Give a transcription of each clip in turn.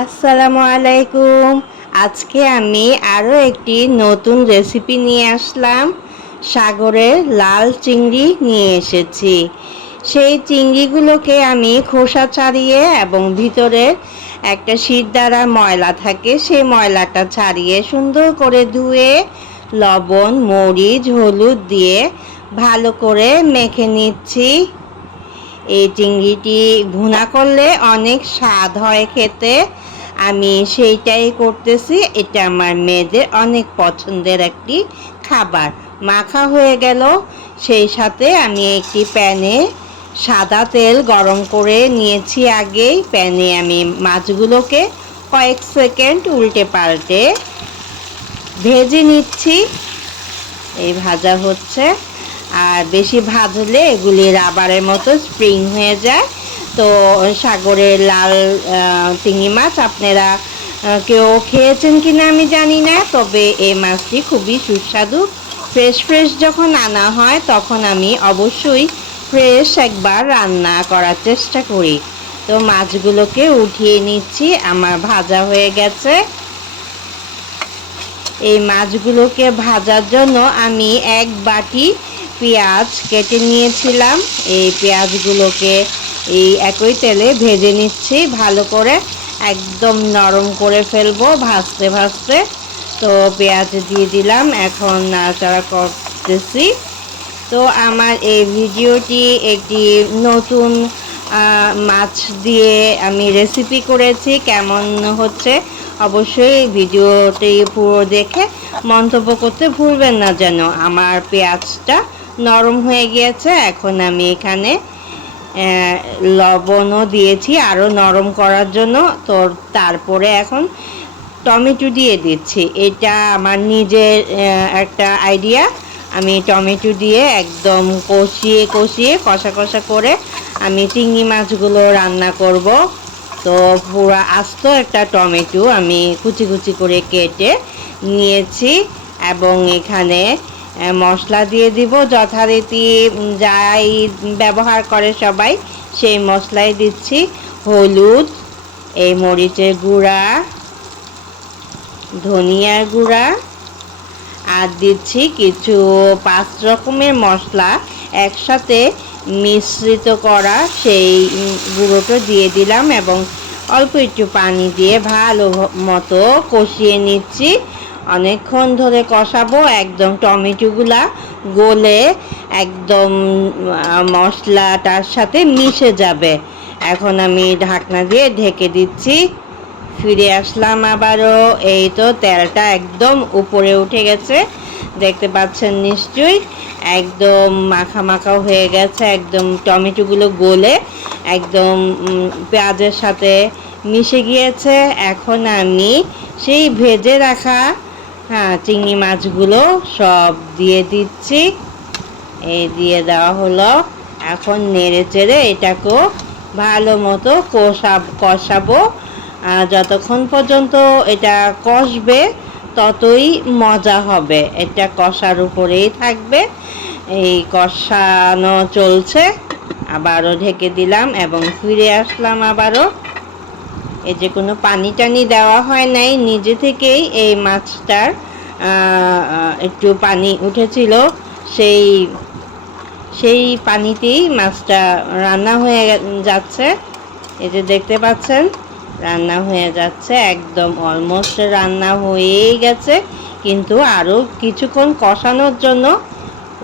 আসসালামু আলাইকুম আজকে আমি আরও একটি নতুন রেসিপি নিয়ে আসলাম। সাগরের লাল চিংড়ি নিয়ে এসেছি। সেই চিংড়িগুলোকে আমি খোসা ছাড়িয়ে এবং ভিতরে একটা শীত দ্বারা ময়লা থাকে, সেই ময়লাটা ছাড়িয়ে সুন্দর করে ধুয়ে লবণ, মরিচ, হলুদ দিয়ে ভালো করে মেখে নিচ্ছি। এই চিংড়িটি ভুনা করলে অনেক স্বাদ হয় খেতে। আমি সেইটাই করতেছি। এটা আমার মেয়েদের অনেক পছন্দের একটি খাবার। মাখা হয়ে গেল। সেই সাথে আমি একটি প্যানে সাদা তেল গরম করে নিয়েছি আগেই। প্যানে আমি মাছগুলোকে কয়েক সেকেন্ড উল্টে পাল্টে ভেজে নিচ্ছি। এই ভাজা হচ্ছে। আর বেশি ভাজলে এগুলি রাবারের মতো স্প্রিং হয়ে যায়। তো সাগরের লাল চিংড়ি মাছ আপনারা কেউ খেয়েছেন কি না আমি জানি না, তবে এই মাছটি খুবই সুস্বাদু। ফ্রেশ ফ্রেশ যখন আনা হয়, তখন আমি অবশ্যই ফ্রেশ একবার রান্না করার চেষ্টা করি। তো মাছগুলোকে উঠিয়ে নিচ্ছি, আমার ভাজা হয়ে গেছে। এই মাছগুলোকে ভাজার জন্য আমি এক বাটি পেঁয়াজ কেটে নিয়েছিলাম। এই পেঁয়াজগুলোকে এই একই তেলে ভেজে নিচ্ছি, ভালো করে একদম নরম করে ফেলব, ভাজতে ভাজতে। তো পেঁয়াজ দিয়ে দিলাম, এখন নাড়াচাড়া করতেছি। তো আমার এই ভিডিওটি একটি নতুন মাছ দিয়ে আমি রেসিপি করেছি, কেমন হচ্ছে অবশ্যই ভিডিওটি পুরো দেখে মন্তব্য করতে ভুলবেন না যেন। আমার পেঁয়াজটা নরম হয়ে গিয়েছে, এখন আমি এখানে লবণও দিয়েছি, আরও নরম করার জন্য। তো তারপরে এখন টমেটো দিয়ে দিচ্ছি। এটা আমার নিজের একটা আইডিয়া আমি টমেটো দিয়ে একদম কষিয়ে কষিয়ে, কষা কষা করে আমি চিংড়ি মাছগুলো রান্না করব। তো পুরো আস্ত একটা টমেটো আমি কুচি কুচি করে কেটে নিয়েছি এবং এখানে মশলা দিয়ে দিব, যথারীতি যাই ব্যবহার করে সবাই, সেই মশলাই দিচ্ছি। হলুদ, এই মরিচের গুঁড়া, ধনিয়ার গুঁড়া, আর দিচ্ছি কিছু পাঁচ রকমের মশলা। একসাথে মিশ্রিত করা সেই গুঁড়োটা দিয়ে দিলাম এবং অল্প একটু পানি দিয়ে ভালো মতো কষিয়ে নিচ্ছি। অনেকক্ষণ ধরে কষাবো একদম টমেটোগুলা গলে একদম মশলাটার সাথে মিশে যাবে। এখন আমি ঢাকনা দিয়ে ঢেকে দিচ্ছি। ফিরে আসলাম আবারও। এই তো তেলটা একদম উপরে উঠে গেছে। দেখতে পাচ্ছেন নিশ্চয়ই একদম মাখা মাখাও হয়ে গেছে। একদম টমেটোগুলো গলে একদম পেঁয়াজের সাথে মিশে গিয়েছে। এখন আমি সেই ভেজে রাখা হ্যাঁ চিংড়ি মাছগুলো সব দিয়ে দিচ্ছি। এই দিয়ে দেওয়া হলো। এখন নেড়ে চেড়ে এটাকেও ভালো মতো কষা কষাবো। আর যতক্ষণ পর্যন্ত এটা কষবে, ততই মজা হবে। এটা কষার উপরেই থাকবে। এই কষানো চলছে। আবারও ঢেকে দিলাম এবং ফিরে আসলাম আবারও। এই যে কোনো পানি টানি দেওয়া হয় নাই, নিজে থেকেই এই মাছটার একটু পানি উঠেছিল। সেই সেই পানিতেই মাছটা রান্না হয়ে যাচ্ছে। এই যে দেখতে পাচ্ছেন, রান্না হয়ে যাচ্ছে, একদম অলমোস্ট রান্না হয়েই গেছে। কিন্তু আরও কিছুক্ষণ কষানোর জন্য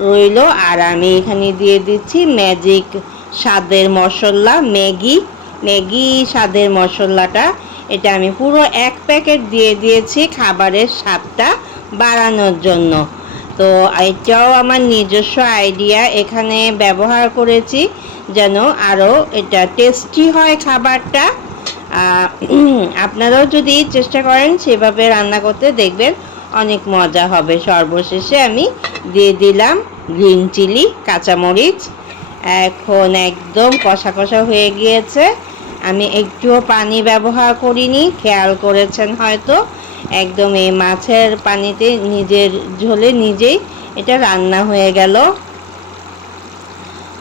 রইল, আর আমি এখানে দিয়ে দিচ্ছি ম্যাজিক স্বাদের মশলা, ম্যাগি। ম্যাগি, স্বাদের মশলাটা, এটা আমি পুরো এক প্যাকেট দিয়ে দিয়েছি খাবারের স্বাদটা বাড়ানোর জন্য। তো এটাও আমার নিজস্ব আইডিয়া, এখানে ব্যবহার করেছি যেন আরও এটা টেস্টি হয় খাবারটা। আপনারাও যদি চেষ্টা করেন সেভাবে রান্না করতে দেখবেন অনেক মজা হবে। সর্বশেষে আমি দিয়ে দিলাম গ্রিন চিলি, কাঁচামরিচ এখন একদম কষা কষা হয়ে গিয়েছে। আমি একটুও পানি ব্যবহার করিনি, খেয়াল করেছেন হয়তো। একদম এই মাছের পানিতে নিজের ঝোলে নিজেই এটা রান্না হয়ে গেল।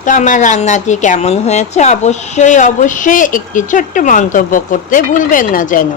তো আমার রান্নাটি কেমন হয়েছে অবশ্যই অবশ্যই একটি ছোট্ট মন্তব্য করতে ভুলবেন না যেন।